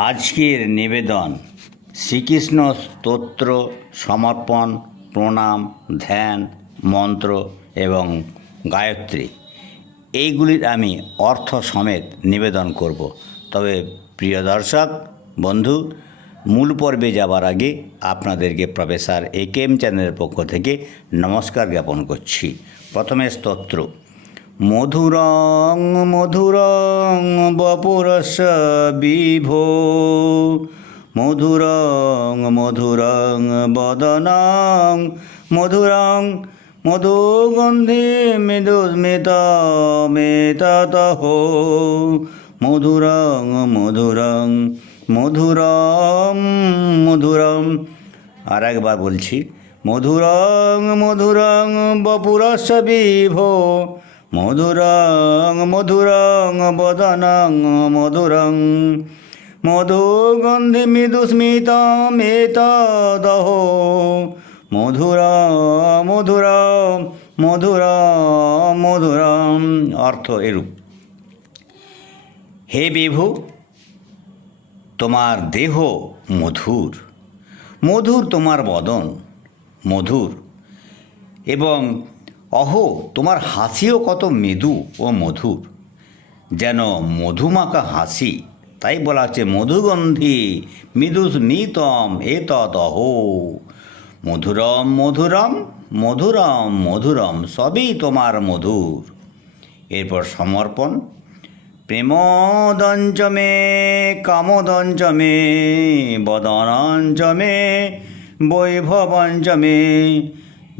আজকের নিবেদন শ্রীকৃষ্ণ স্তোত্র সমর্পণ, প্রণাম, ধ্যান, মন্ত্র এবং গায়ত্রী এইগুলির আমি অর্থ সমেত নিবেদন করব। তবে প্রিয় দর্শক বন্ধু, মূল পর্বে যাবার আগে আপনাদেরকে প্রফেসর একেএম চ্যানেলের পক্ষ থেকে নমস্কার জ্ঞাপন করছি। প্রথমে স্তোত্র। মধুরং মধুরং বপুরস্য বিভো, মধুরং মধুরং বদনং, মধুরং মধুগন্ধি মৃদুস্মিতমেততহো, মধুরং মধুরং মধুরম মধুরম। আর একবার বলছি, মধুরং মধুরং বপুরস্য বিভো, মধুরং মধুরং বদনং, মধুরং মধুগন্ধি মৃদুস্মিতমেততহো, মধুরম মধুরম মধুরম মধুরম। অর্থ এরূপ: হে বিভু, তোমার দেহ মধুর, মধুর তোমার বদন মধুর, এবং অহো তোমার হাসিও কত মৃদু ও মধুর, যেন মধুমাখা হাসি। তাই বলা হচ্ছে মধুগন্ধি মৃদুস্মিতম এততহ, মধুরম মধুরম মধুরম মধুরম, সবই তোমার মধুর। এরপর সমর্পণ। প্রেমোদঞ্চ মে কামোদঞ্চ মে বদনঞ্চ মে বৈভবঞ্চ মে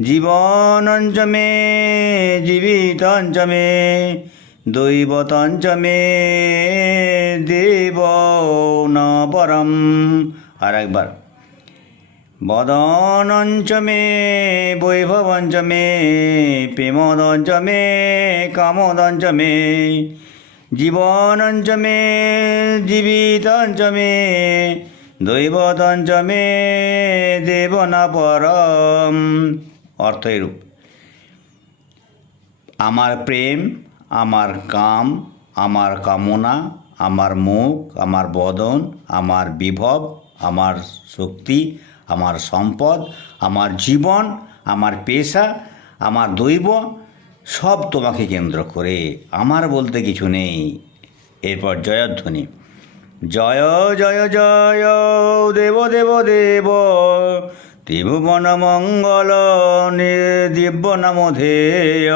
জীবনঞ্চ মে জীবিতঞ্চ মে দৈবতঞ্চ মে দেব ন পরম। আর একবার। বদনঞ্চ মে বৈভবঞ্চ মে প্রেমোদঞ্চ মে কামোদঞ্চ মে জীবনঞ্চ মে জীবিতঞ্চ মে দৈবতঞ্চ মে দেব না পরম। অর্থ এরূপ: আমার প্রেম, আমার কাম, আমার কামনা, আমার মুখ, আমার বদন, আমার বিভব, আমার শক্তি, আমার সম্পদ, আমার জীবন, আমার পেশা, আমার দৈব, সব তোমাকে কেন্দ্র করে, আমার বলতে কিছু নেই। এরপর জয়ধ্বনি। জয় জয় জয় দেব দেব দেব, ত্রিভুবন মঙ্গল দিব্য নাম ধেয়,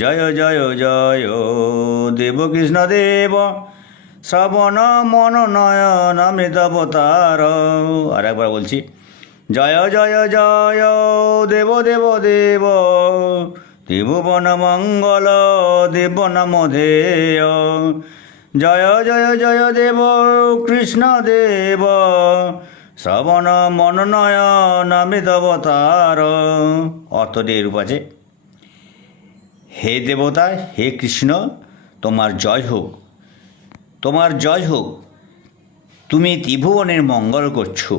জয় জয় জয় দেব কৃষ্ণ দেব, শ্রবণ মন নয়ন অমৃতাবতার। আর একবার বলছি, জয় জয় জয় দেব দেব দেব, ত্রিভুবন মঙ্গল দিব্য নাম ধেয়, জয় জয় জয় দেব কৃষ্ণ দেব, শ্রবণ মন নয়ন অমৃতাবতার। অর্থটি এরূপ আছে: হে দেবতা, হে কৃষ্ণ, তোমার জয় হোক, তোমার জয় হোক, তুমি ত্রিভুবনের মঙ্গল করছো,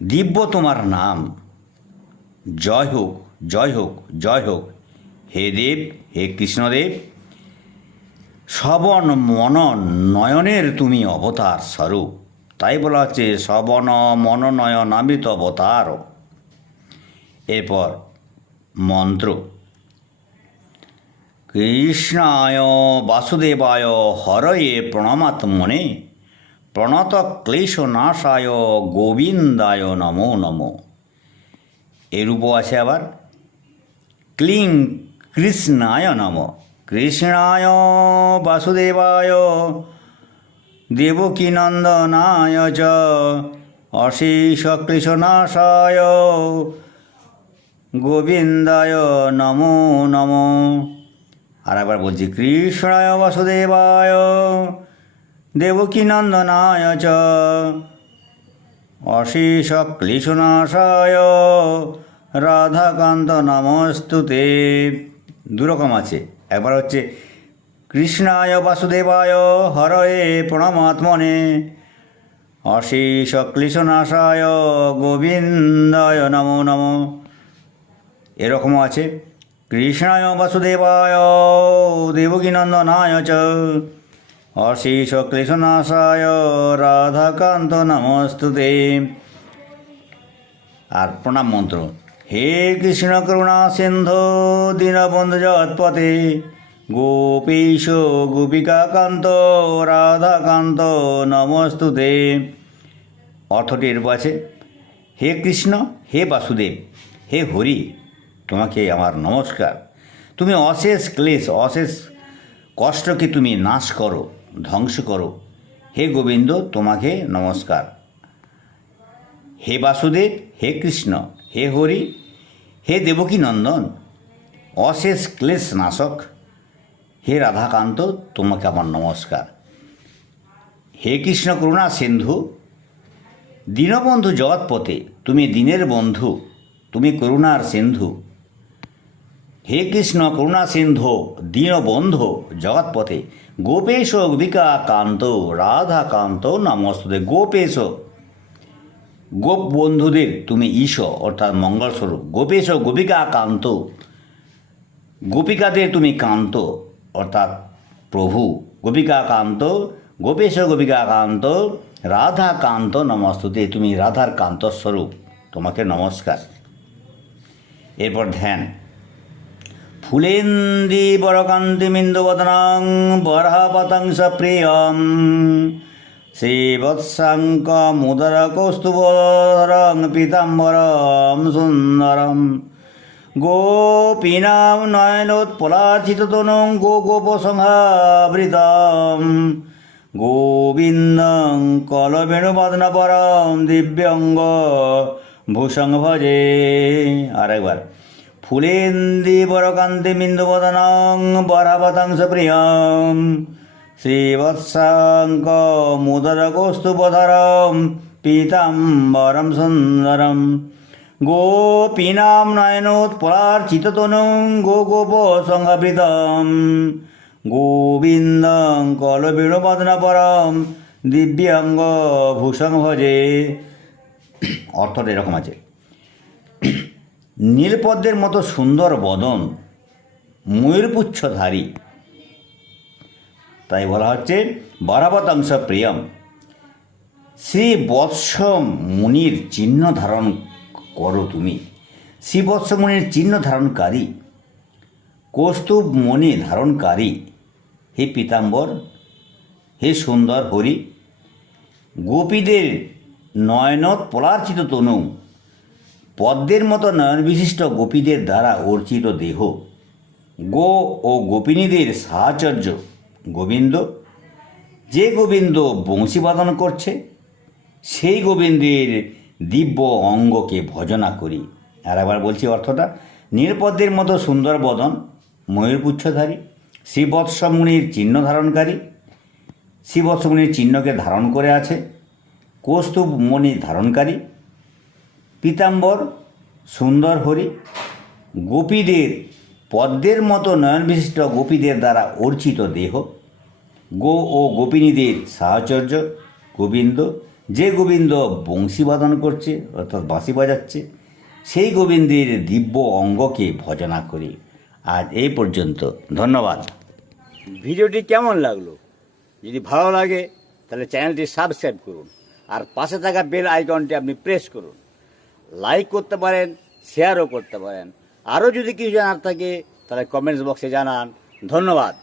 দিব্য তোমার নাম, জয় হোক জয় হোক জয় হোক। হে দেব, হে কৃষ্ণদেব, শ্রবণ মন নয়নের তুমি অবতার স্বরূপ। তাই বলা হচ্ছে শ্রবণ মন নয়ন অমৃত অবতার। এরপর মন্ত্র। কৃষ্ণায় বাসুদেবায় হরয়ে প্রণমাত্মনে, প্রণত ক্লেশনাশায় গোবিন্দায় নমো নমো। এরূপও আছে আবার। ক্লিং কৃষ্ণায় নম, কৃষ্ণায় বাসুদেবায় দেবকীনন্দনায় চ অশেষ ক্লেশনাশায় গোবিন্দায় নমো নমো। আর একবার বলছি, কৃষ্ণায় বাসুদেবায় দেবকীনন্দনায় চ অশেষ ক্লেশনাশায় রাধাকান্ত নমস্তুতে। দুরকম আছে। একবার হচ্ছে কৃষ্ণায় বাসুদেবায় হরয়ে প্রণমাত্মনে, অশেষ ক্লেশনাশায় গোবিন্দায় নমো নমো। এরকমও আছে কৃষ্ণায় বাসুদেবায় দেবকীনন্দনায় চ অশেষ ক্লেশনাশায় রাধাকান্ত নমস্তুতে। আর প্রণাম মন্ত্র: হে কৃষ্ণ করুণা সিন্ধু দীনবন্ধু জগৎপতে, গোপীশ গোপিকাকান্ত রাধাকান্ত নমস্তুতে। অর্থটি এরূপ আছে: হে কৃষ্ণ, হে বাসুদেব, হে হরি, তোমাকে আমার নমস্কার। তুমি অশেষ ক্লেশ, অশেষ কষ্টকে তুমি নাশ করো, ধ্বংস করো। হে গোবিন্দ, তোমাকে নমস্কার। হে বাসুদেব, হে কৃষ্ণ, হে হরি, হে দেবকী নন্দন, অশেষ ক্লেশ নাশক, হে রাধাকান্ত, তোমাকে আমার নমস্কার। হে কৃষ্ণ করুণা সিন্ধু দীনবন্ধু জগৎপতে, তুমি দীনের বন্ধু, তুমি করুণার সিন্ধু। হে কৃষ্ণ করুণা সিন্ধু দীনবন্ধু জগৎপতে, গোপেশ গোপিকা কান্ত রাধাকান্ত নমস্তুতে। গোপেশ, গোপ বন্ধুদের তুমি ঈশ অর্থাৎ মঙ্গলস্বরূপ। গোপেশ গোপিকা কান্ত, গোপিকাদের তুমি কান্ত অর্থাৎ প্রভু। গোপিকা কান্ত, গোপেশ গোপিকা কান্ত রাধাকান্ত নমস্তুতে, তুমি রাধার কান্তস্বরূপ, তোমাকে নমস্কার। এরপর ধ্যান: ফুলেন্দি বরকান্তিমিন্দুবদনং বরহপতংস প্রিয়ম শ্রীবৎসাঙ্ক মুদর কৌস্তুভরং পীতাম্বরম সুন্দরম গোপীনাম নয়নোৎপলাচিততনুং গোপসংহাবৃতম গোবিন্দং কলবেণুবদনপরম দিব্যঙ্গ ভূষং ভজে। আরেকবার: ফুলেন্দি বরকান্তিমিন্দুবদনং বরহপতংস প্রিয়ম শ্রীবৎসাঙ্ক মুদর কৌস্তুভধরম পীতাম্বরম সুন্দরম গোপীনাম নয়নোৎপলাচিততনুং গোপসংহাবৃতম গোবিন্দং কলবেণুবদনপরম দিব্যাঙ্গ ভূষং ভজে। অর্থটা এরকম আছে: নীলপদ্মের মতো সুন্দর বদন, ময়ূরপুচ্ছধারী, তাই বলা হচ্ছে বরহপতংস প্রিয়ম। শ্রী বৎস মুনির চিহ্ন ধারণ করো তুমি, শ্রী বৎস মুনির চিহ্ন ধারণকারী, কৌস্তুভ মণি ধারণকারী, হে পীতাম্বর, হে সুন্দর হরি, গোপীদের নয়নোৎপলাচিত তনু, পদ্মের মতো নয়ন বিশিষ্ট গোপীদের দ্বারা অর্চিত দেহ, গো ও গোপিনীদের সাহচর্য গোবিন্দ। যে গোবিন্দ বংশীবাদন করছে, সেই গোবিন্দের দিব্য অঙ্গকে ভজনা করি। আর একবার বলছি অর্থটা: নীলপদ্মের মতো সুন্দর বদন, ময়ূরপুচ্ছধারী, শ্রীবৎস মুনির চিহ্ন ধারণকারী, শ্রীবৎস মুনির চিহ্নকে ধারণ করে আছে, কৌস্তুভ মণি ধারণকারী, পীতাম্বর সুন্দর হরি, গোপীদের পদ্মের মতো নয়ন বিশিষ্ট গোপীদের দ্বারা অর্চিত দেহ, গো ও গোপিনীদের সাহচর্য গোবিন্দ। যে গোবিন্দ বংশীবাদন করছে অর্থাৎ বাঁশি বাজাচ্ছে, সেই গোবিন্দের দিব্য অঙ্গকে ভজনা করি। আজ এই পর্যন্ত, ধন্যবাদ। ভিডিওটি কেমন লাগলো? যদি ভালো লাগে তাহলে চ্যানেলটি সাবস্ক্রাইব করুন, আর পাশে থাকা বেল আইকনটি আপনি প্রেস করুন। লাইক করতে পারেন, শেয়ারও করতে পারেন। আরও যদি কিছু জানার থাকে তাহলে কমেন্টস বক্সে জানান। ধন্যবাদ।